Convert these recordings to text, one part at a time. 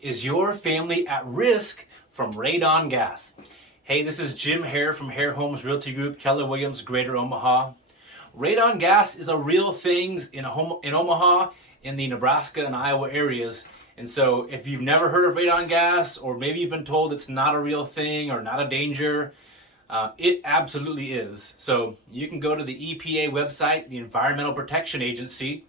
Is your family at risk from radon gas? Hey, this is Jim Hare from Hare Homes Realty Group, Keller Williams, Greater Omaha. Radon gas is a real thing in Omaha, in the Nebraska and Iowa areas. And so if you've never heard of radon gas, or maybe you've been told it's not a real thing or not a danger, it absolutely is. So you can go to the EPA website, the Environmental Protection Agency,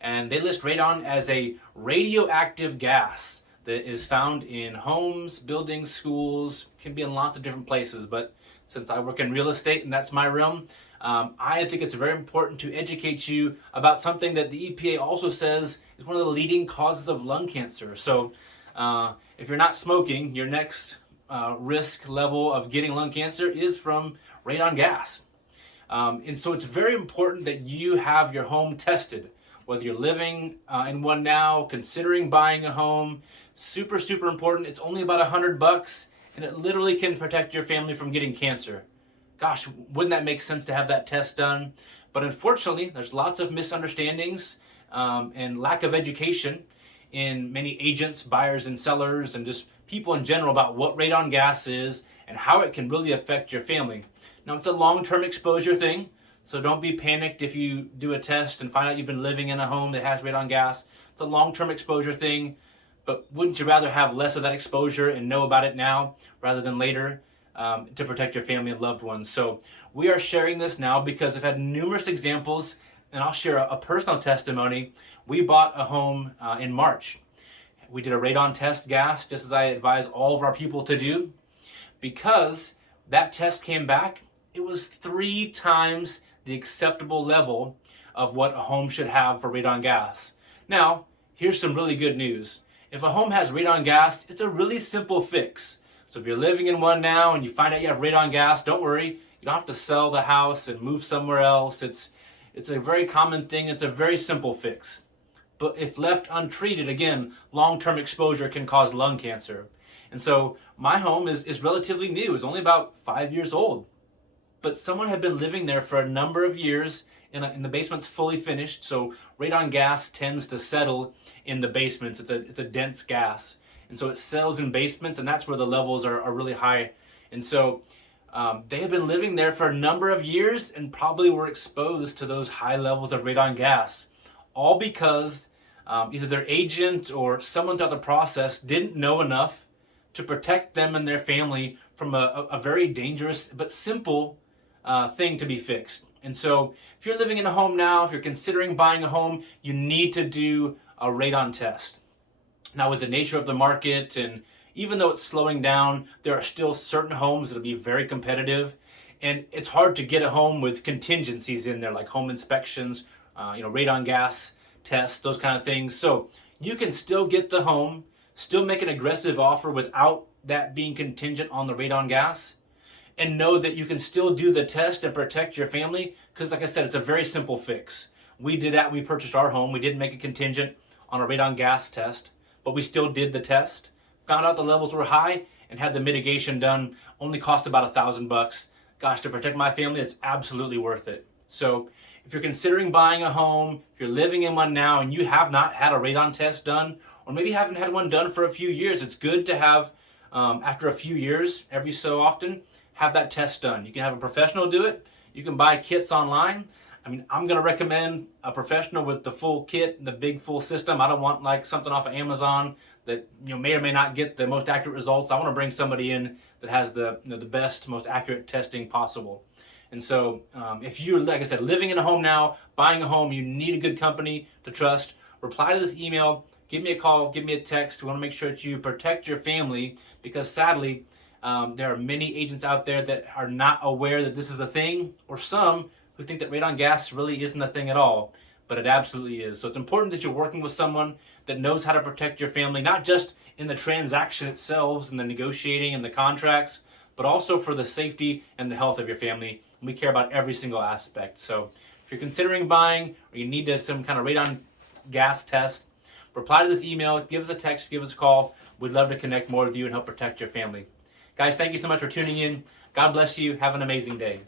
and they list radon as a radioactive gas that is found in homes, buildings, schools, can be in lots of different places. But since I work in real estate and that's my realm, I think it's very important to educate you about something that the EPA also says is one of the leading causes of lung cancer. So if you're not smoking, your next risk level of getting lung cancer is from radon gas. And so it's very important that you have your home tested. Whether you're living in one now, considering buying a home, super important. It's only about $100 and it literally can protect your family from getting cancer. Gosh, wouldn't that make sense to have that test done? But unfortunately, there's lots of misunderstandings and lack of education in many agents, buyers and sellers, and just people in general about what radon gas is and how it can really affect your family. Now, it's a long-term exposure thing. So don't be panicked if you do a test and find out you've been living in a home that has radon gas. It's a long-term exposure thing, but wouldn't you rather have less of that exposure and know about it now rather than later to protect your family and loved ones? So we are sharing this now because I've had numerous examples, and I'll share a personal testimony. We bought a home in March. We did a radon test gas, just as I advise all of our people to do. Because that test came back, it was 3 times the acceptable level of what a home should have for radon gas. Now, here's some really good news. If a home has radon gas, it's a really simple fix. So if you're living in one now and you find out you have radon gas, don't worry. You don't have to sell the house and move somewhere else. It's a very common thing. It's a very simple fix. But if left untreated, again, long-term exposure can cause lung cancer. And so my home is relatively new. It's only about 5 years old. But someone had been living there for a number of years, and the basement's fully finished, so radon gas tends to settle in the basements. It's a dense gas, and so it settles in basements, and that's where the levels are really high. And so they had been living there for a number of years and probably were exposed to those high levels of radon gas, all because either their agent or someone throughout the process didn't know enough to protect them and their family from a very dangerous but simple thing to be fixed. And so if you're living in a home now, if you're considering buying a home, you need to do a radon test. Now, with the nature of the market, and even though it's slowing down, there are still certain homes that'll be very competitive, and it's hard to get a home with contingencies in there, like home inspections, radon gas tests, those kind of things. So you can still get the home, still make an aggressive offer without that being contingent on the radon gas, and know that you can still do the test and protect your family, because like I said, it's a very simple fix. We did that. We purchased our home. We didn't make a contingent on a radon gas test, but we still did the test, found out the levels were high, and had the mitigation done. Only cost about $1,000. Gosh, to protect my family, it's absolutely worth it. So if you're considering buying a home, if you're living in one now and you have not had a radon test done, or maybe haven't had one done for a few years, it's good to have, after a few years, every so often, have that test done. You can have a professional do it. You can buy kits online. I mean, I'm going to recommend a professional with the full kit, the big full system. I don't want like something off of Amazon that may or may not get the most accurate results. I want to bring somebody in that has the best, most accurate testing possible. And so if you're, like I said, living in a home now, buying a home, you need a good company to trust, reply to this email, give me a call, give me a text. We want to make sure that you protect your family, because sadly, there are many agents out there that are not aware that this is a thing, or some who think that radon gas really isn't a thing at all, but it absolutely is. So it's important that you're working with someone that knows how to protect your family, not just in the transaction itself and the negotiating and the contracts, but also for the safety and the health of your family. And we care about every single aspect. So if you're considering buying, or you need some kind of radon gas test, reply to this email, give us a text, give us a call. We'd love to connect more with you and help protect your family. Guys, thank you so much for tuning in. God bless you. Have an amazing day.